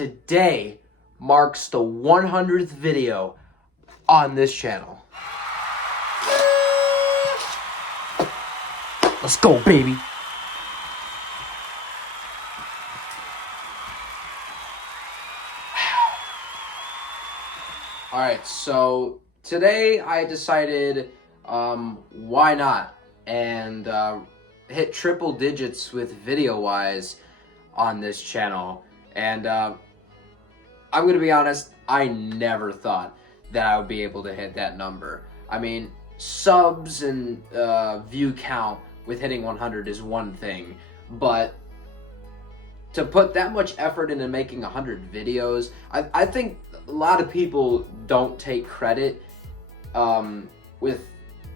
today marks the 100th video on this channel. Let's go, baby. Alright, so today I decided, why not? And hit triple digits with video-wise on this channel. And I'm going to be honest, I never thought that I would be able to hit that number. I mean, subs and view count with hitting 100 is one thing, but to put that much effort into making 100 videos, I think a lot of people don't take credit with,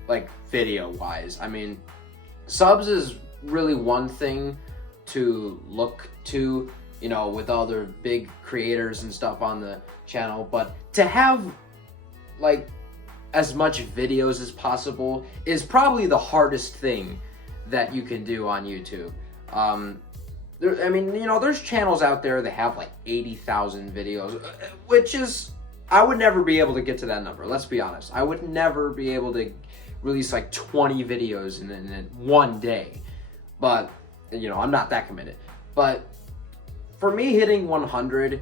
like, video-wise. I mean, subs is really one thing to look to, you know, with other big creators and stuff on the channel, but to have, like, as much videos as possible is probably the hardest thing that you can do on YouTube. I mean, you know, there's channels out there that have like 80,000 videos, which is, I would never be able to get to that number. Let's be honest. I would never be able to release like 20 videos in one day. But, you know, I'm not that committed. But for me, hitting 100,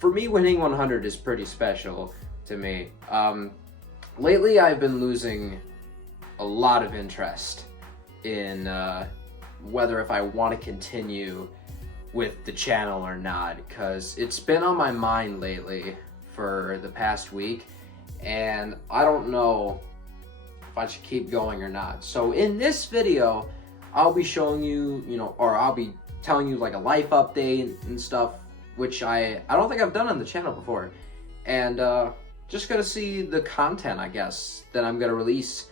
hitting 100 is pretty special to me. Lately, I've been losing a lot of interest in whether if I want to continue with the channel or not, because it's been on my mind lately for the past week, and I don't know if I should keep going or not. So in this video, I'll be showing you, you know, or I'll be telling you like a life update and stuff, which I don't think I've done on the channel before, and just gonna see the content, I guess, that I'm gonna release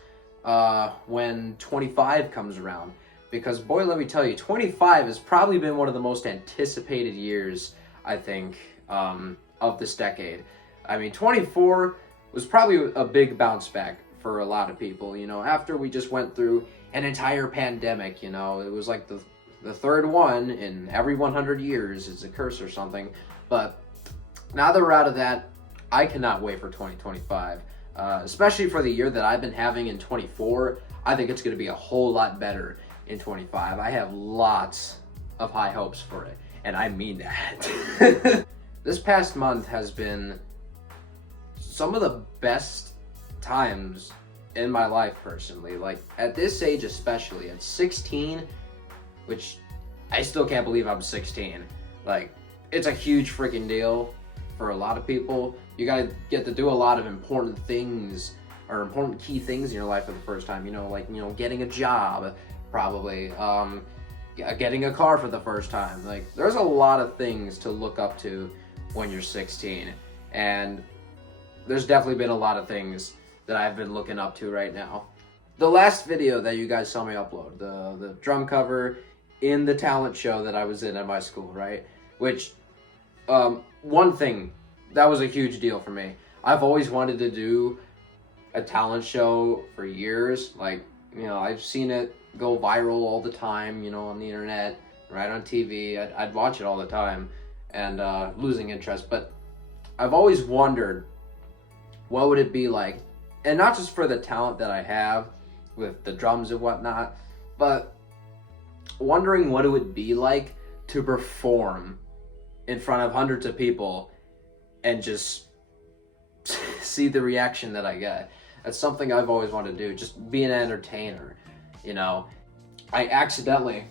when 25 comes around. Because, boy, let me tell you, 25 has probably been one of the most anticipated years, I think, of this decade. I mean, 24 was probably a big bounce back for a lot of people, you know, after we just went through an entire pandemic, you know. It was like the third one in every 100 years is a curse or something. But now that we're out of that, I cannot wait for 2025. Especially for the year that I've been having in 24, I think it's going to be a whole lot better in 25. I have lots of high hopes for it, and I mean that. This past month has been some of the best times in my life personally. Like, at this age especially, at 16, which I still can't believe I'm 16. Like, it's a huge freaking deal for a lot of people. You gotta get to do a lot of important things, or important key things in your life for the first time. You know, like, you know, getting a job, probably, getting a car for the first time. Like, there's a lot of things to look up to when you're 16, and there's definitely been a lot of things that I've been looking up to right now. The last video that you guys saw me upload, the drum cover in the talent show that I was in at my school, right? Which, one thing, that was a huge deal for me. I've always wanted to do a talent show for years. Like, you know, I've seen it go viral all the time, you know, on the internet, right on TV. I'd watch it all the time, and losing interest. But I've always wondered, what would it be like? And not just for the talent that I have with the drums and whatnot, but wondering what it would be like to perform in front of hundreds of people and just see the reaction that I get. That's something I've always wanted to do, just be an entertainer, you know. I accidentally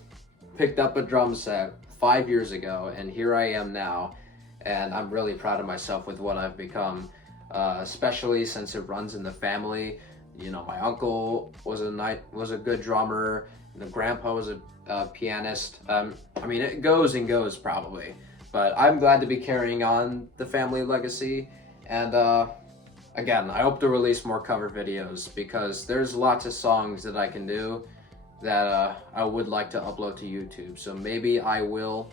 picked up a drum set 5 years ago, and here I am now, and I'm really proud of myself with what I've become, especially since it runs in the family. You know, my uncle was a good drummer, and the grandpa was a pianist. I mean, it goes and goes probably, but I'm glad to be carrying on the family legacy. And again, I hope to release more cover videos, because there's lots of songs that I can do that I would like to upload to YouTube. So maybe I will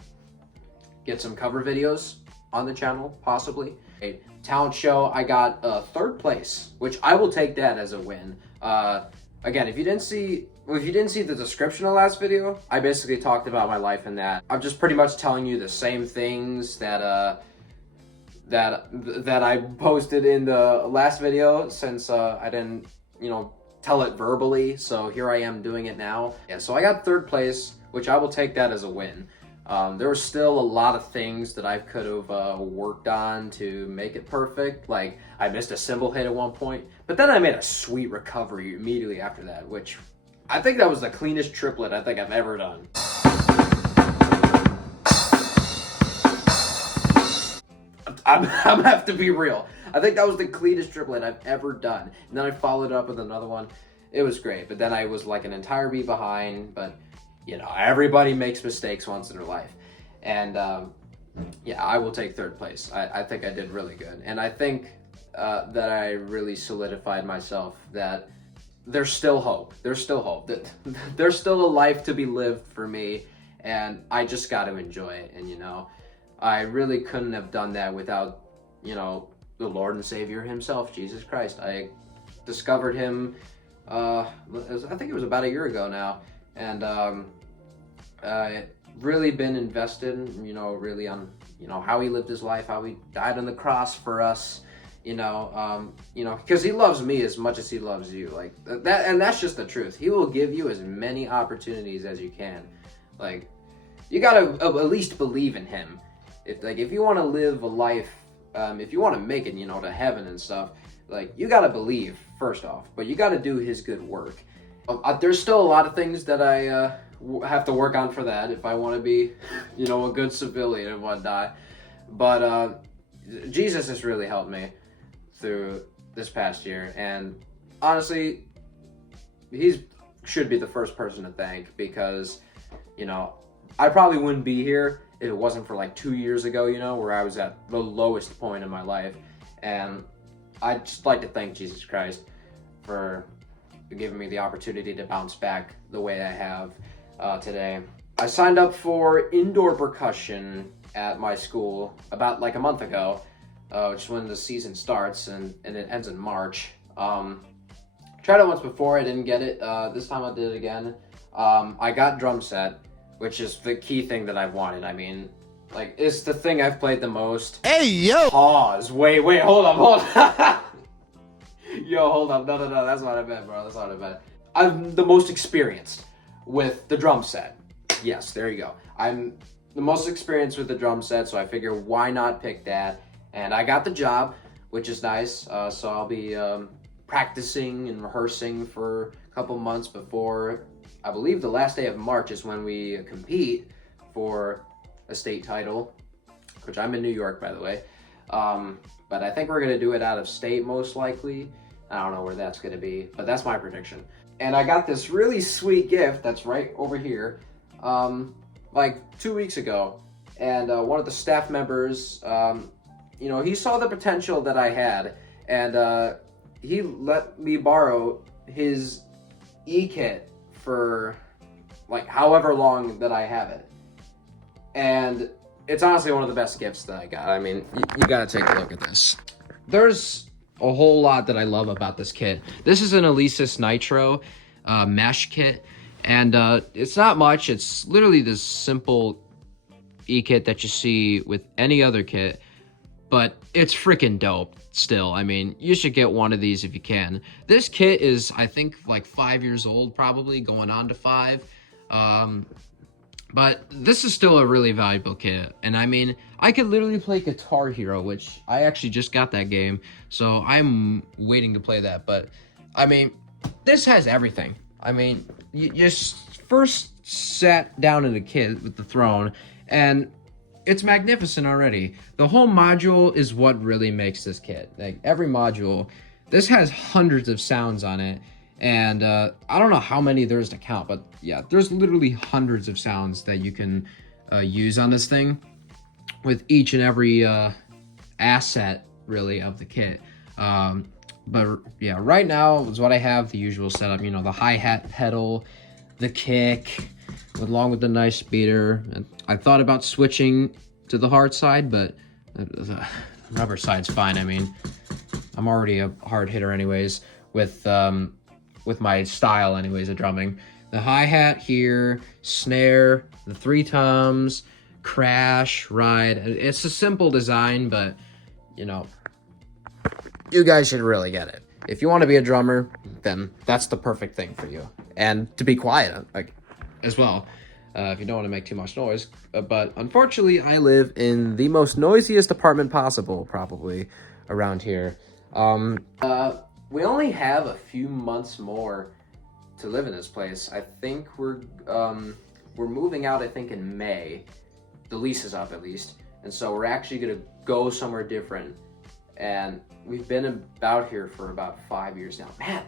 get some cover videos on the channel, possibly. A talent show, I got third place, which I will take that as a win. Again, if you didn't see the description of the last video, I basically talked about my life in that. I'm just pretty much telling you the same things that I posted in the last video, since I didn't, tell it verbally. So here I am doing it now. Yeah, so I got third place, which I will take that as a win. There were still a lot of things that I could have worked on to make it perfect. Like, I missed a cymbal hit at one point, but then I made a sweet recovery immediately after that, which I think that was the cleanest triplet I think I've ever done. I'm gonna have to be real. I think that was the cleanest triplet I've ever done. And then I followed up with another one. It was great, but then I was like an entire beat behind, but everybody makes mistakes once in their life. And yeah, I will take third place. I think I did really good. And I think that I really solidified myself that there's still hope. There's still hope. That there's still a life to be lived for me. And I just got to enjoy it. And, I really couldn't have done that without, the Lord and Savior himself, Jesus Christ. I discovered him, I think it was about a year ago now. And really been invested, really on, how he lived his life, how he died on the cross for us, because he loves me as much as he loves you. Like that, and that's just the truth. He will give you as many opportunities as you can. Like, you gotta at least believe in him. If you want to live a life, if you want to make it, to heaven and stuff, like, you gotta believe first off, but you gotta do his good work. There's still a lot of things that I have to work on for that if I want to be, a good civilian and whatnot. But Jesus has really helped me through this past year, and honestly, he should be the first person to thank, because, I probably wouldn't be here if it wasn't for like 2 years ago, where I was at the lowest point in my life. And I'd just like to thank Jesus Christ for giving me the opportunity to bounce back the way I have today. I signed up for indoor percussion at my school about like a month ago, which is when the season starts, and it ends in March. Tried it once before, I didn't get it. This time I did it again. I got drum set, which is the key thing that I've wanted. I mean, like, it's the thing I've played the most. Hey, yo! Pause. Wait, hold up. Yo, hold up. No, that's what I meant, bro. That's what I meant. I'm the most experienced with the drum set. Yes, there you go. I'm the most experienced with the drum set, so I figure why not pick that? And I got the job, which is nice. So I'll be practicing and rehearsing for a couple months before, I believe the last day of March is when we compete for a state title, which I'm in New York, by the way. But I think we're going to do it out of state, most likely. I don't know where that's going to be, but that's my prediction. And I got this really sweet gift that's right over here, like 2 weeks ago. And one of the staff members, he saw the potential that I had, and he let me borrow his E-kit for like however long that I have it. And it's honestly one of the best gifts that I got. I mean, you gotta take a look at this. There's a whole lot that I love about this kit. This is an Alesis Nitro mesh kit, and it's not much. It's literally this simple E-kit that you see with any other kit, but it's freaking dope still. I mean, you should get one of these if you can. This kit is, I think, like 5 years old, probably going on to 5. But this is still a really valuable kit. And I mean, I could literally play Guitar Hero, which I actually just got that game, so I'm waiting to play that. But I mean, this has everything. I mean, you just first sat down in the kit with the throne, and it's magnificent already. The whole module is what really makes this kit. Like, every module, this has hundreds of sounds on it, and I don't know how many there's to count, but yeah, there's literally hundreds of sounds that you can use on this thing with each and every asset, really, of the kit. But yeah, right now is what I have, the usual setup, the hi-hat pedal, the kick, along with the nice beater. And I thought about switching to the hard side, but the rubber side's fine. I mean, I'm already a hard hitter anyways, with with my style anyways of drumming. The hi-hat here, snare, the 3 toms, crash, ride. It's a simple design, but, you know, you guys should really get it. If you want to be a drummer, then that's the perfect thing for you. And to be quiet, like, as well, if you don't want to make too much noise. But unfortunately, I live in the most noisiest apartment possible, probably, around here. We only have a few months more to live in this place. I think we're moving out, I think, in May. The lease is up, at least. And so we're actually going to go somewhere different. And we've been about here for about 5 years now. Man,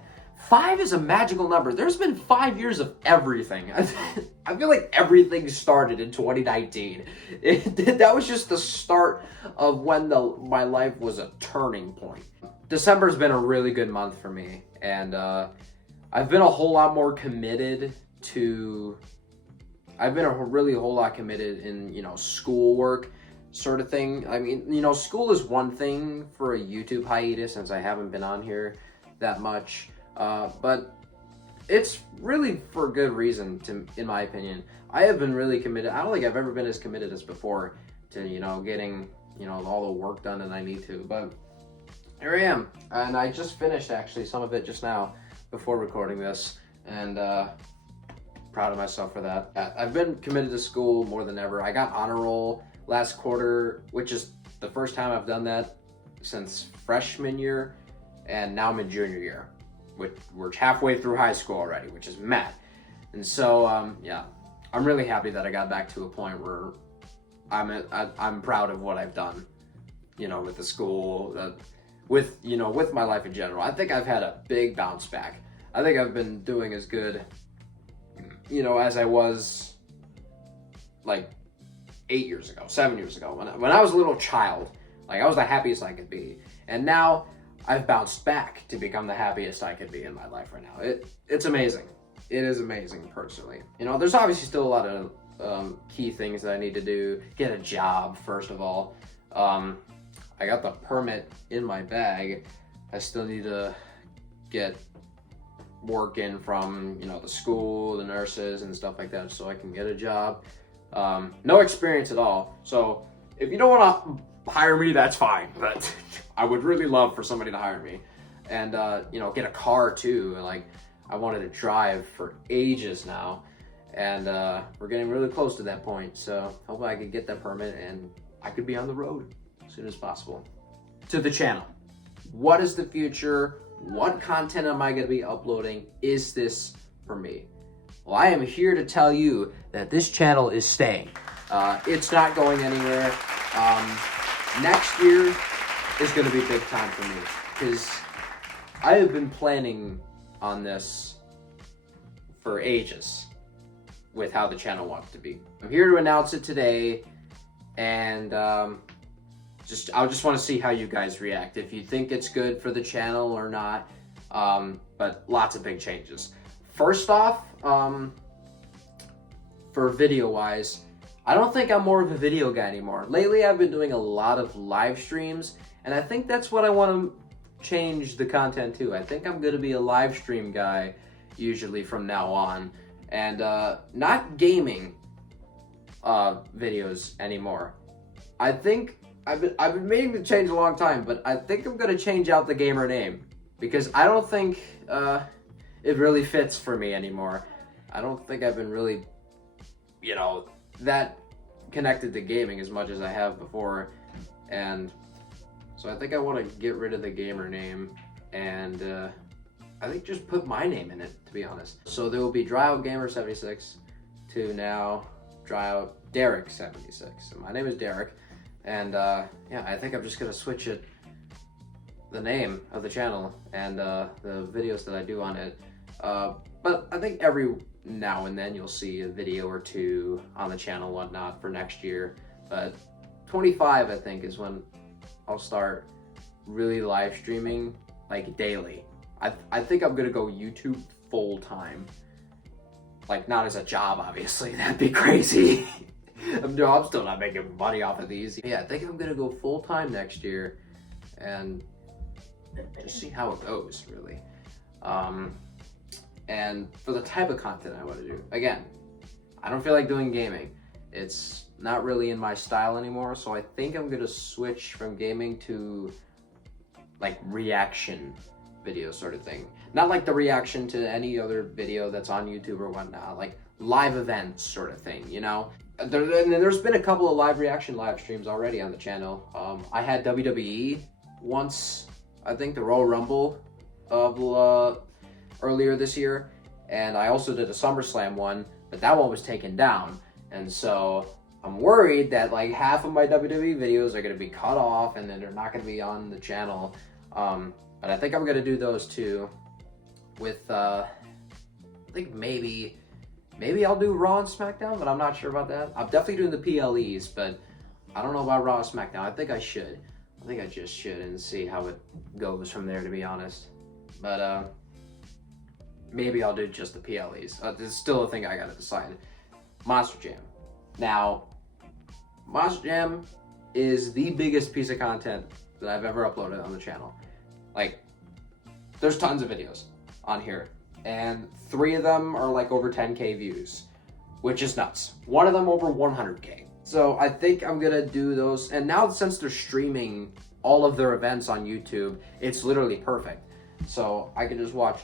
5 is a magical number. There's been 5 years of everything. I feel like everything started in 2019. That was just the start of when my life was a turning point. December's been a really good month for me, and I've been a whole lot more committed to. I've been a whole lot committed in, you know, schoolwork sort of thing. I mean, you know, school is one thing for a YouTube hiatus since I haven't been on here that much, but it's really for good reason, in my opinion. I have been really committed. I don't think I've ever been as committed as before to, you know, getting, you know, all the work done that I need to, but here I am. And I just finished, actually, some of it just now before recording this, and proud of myself for that. I've been committed to school more than ever. I got honor roll last quarter, which is the first time I've done that since freshman year, and now I'm in junior year. We're halfway through high school already, which is mad. And so, yeah, I'm really happy that I got back to a point where I'm proud of what I've done, you know, with the school, with my life in general. I think I've had a big bounce back. I think I've been doing as good, you know, as I was like 8 years ago, 7 years ago, when I was a little child. Like, I was the happiest I could be, and now I've bounced back to become the happiest I could be in my life right now. It's amazing. It is amazing, personally. You know, there's obviously still a lot of key things that I need to do. Get a job, first of all. I got the permit in my bag. I still need to get work in from, you know, the school, the nurses, and stuff like that, so I can get a job. No experience at all. So if you don't want to hire me, that's fine. But I would really love for somebody to hire me, and you know, get a car too. Like, I wanted to drive for ages now, and we're getting really close to that point. So hopefully I could get that permit and I could be on the road as soon as possible. To the channel, what is the future? What content am I going to be uploading? Is this for me? Well, I am here to tell you that this channel is staying. It's not going anywhere. Next year is going to be big time for me, because I have been planning on this for ages with how the channel wants to be. I'm here to announce it today, and I just want to see how you guys react, if you think it's good for the channel or not. But lots of big changes. First off, for video wise, I don't think I'm more of a video guy anymore. Lately, I've been doing a lot of live streams, and I think that's what I want to change the content to. I think I'm going to be a live stream guy usually from now on, and not gaming videos anymore. I think I've been meaning to change a long time, but I think I'm going to change out the gamer name, because I don't think it really fits for me anymore. I don't think I've been really, you know, that connected to gaming as much as I have before, and so I think I want to get rid of the gamer name, and I think just put my name in it, to be honest. So there will be Dryout Gamer 76 to now Dryout Derek 76. So my name is Derek, and yeah, I think I'm just gonna switch the name of the channel and the videos that I do on it. But I think every now and then you'll see a video or two on the channel, whatnot, for next year. But 25, I think, is when I'll start really live streaming, like, daily. I think I'm gonna go YouTube full time. Like, not as a job, obviously. That'd be crazy. I'm still not making money off of these. Yeah, I think I'm gonna go full time next year and just see how it goes, really. And for the type of content I want to do, again, I don't feel like doing gaming. It's not really in my style anymore, so I think I'm gonna switch from gaming to like reaction video sort of thing. Not like the reaction to any other video that's on YouTube or whatnot, like live events sort of thing, you know? There's been a couple of live reaction live streams already on the channel. I had WWE once, I think the Royal Rumble of earlier this year, and I also did a SummerSlam one, but that one was taken down. And so I'm worried that like half of my WWE videos are going to be cut off and then they're not going to be on the channel. But I think I'm going to do those too with, I think maybe I'll do Raw and SmackDown, but I'm not sure about that. I'm definitely doing the PLEs, but I don't know about Raw and SmackDown. I think I should. I think I just should and see how it goes from there, to be honest. But maybe I'll do just the PLEs. This is still a thing I gotta decide. Monster Jam. Now, Monster Jam is the biggest piece of content that I've ever uploaded on the channel. Like, there's tons of videos on here, and 3 of them are like over 10K views, which is nuts. 1 of them over 100K. So I think I'm gonna do those. And now since they're streaming all of their events on YouTube, it's literally perfect. So I can just watch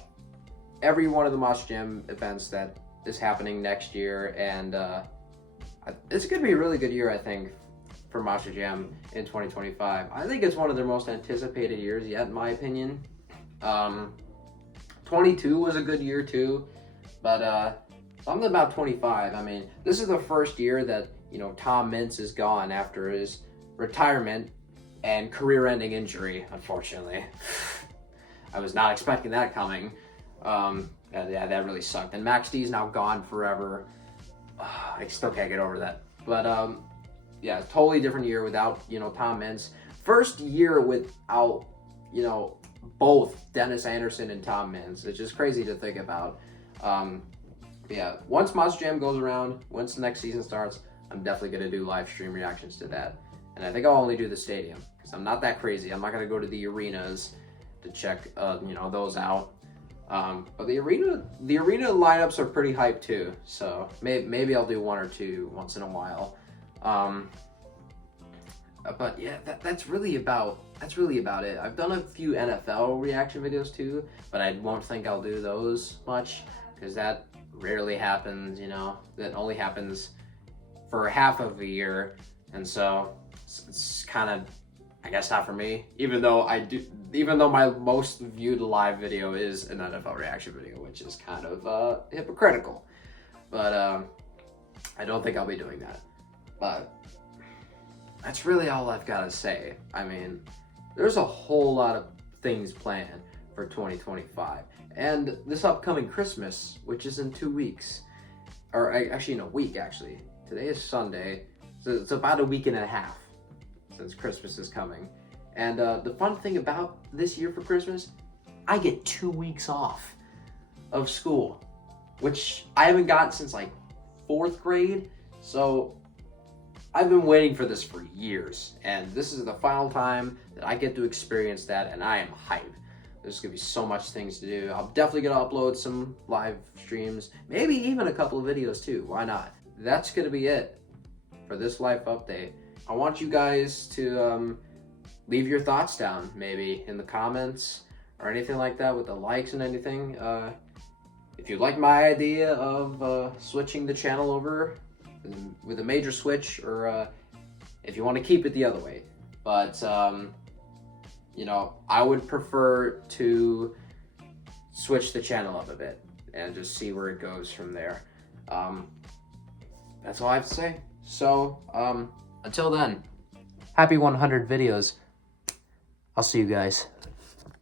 every one of the Monster Jam events that is happening next year. And it's gonna be a really good year, I think, for Monster Jam in 2025. I think it's one of their most anticipated years yet, in my opinion. 22 was a good year too, but something about 25. I mean, this is the first year that, you know, Tom Mintz is gone after his retirement and career-ending injury, unfortunately. I was not expecting that coming. Yeah, that really sucked. And Max D's now gone forever. I still can't get over that. But yeah, totally different year without, you know, Tom Mintz. First year without, you know, both Dennis Anderson and Tom Mintz. It's just crazy to think about. Yeah, once Monster Jam goes around, once the next season starts, I'm definitely going to do live stream reactions to that. And I think I'll only do the stadium, because I'm not that crazy. I'm not going to go to the arenas to check, you know, those out. But the arena lineups are pretty hyped too. So maybe I'll do 1 or 2 once in a while. But yeah, that's really about it. I've done a few NFL reaction videos too, but I won't think I'll do those much, because that rarely happens, you know. That only happens for half of a year, and so it's kind of, I guess, not for me. Even though my most viewed live video is an NFL reaction video, which is kind of hypocritical. But I don't think I'll be doing that. But that's really all I've got to say. I mean, there's a whole lot of things planned for 2025. And this upcoming Christmas, which is in 2 weeks, or actually in a week, actually. Today is Sunday, so it's about a week and a half since Christmas is coming. And the fun thing about this year for Christmas, I get 2 weeks off of school, which I haven't gotten since like 4th grade. So I've been waiting for this for years, and this is the final time that I get to experience that, and I am hyped. There's gonna be so much things to do. I'm definitely gonna upload some live streams, maybe even a couple of videos too. Why not? That's gonna be it for this life update. I want you guys to leave your thoughts down, maybe in the comments or anything like that, with the likes and anything. If you like my idea of switching the channel over with a major switch, or if you want to keep it the other way. But you know, I would prefer to switch the channel up a bit and just see where it goes from there. That's all I have to say. So until then, happy 100 videos. I'll see you guys.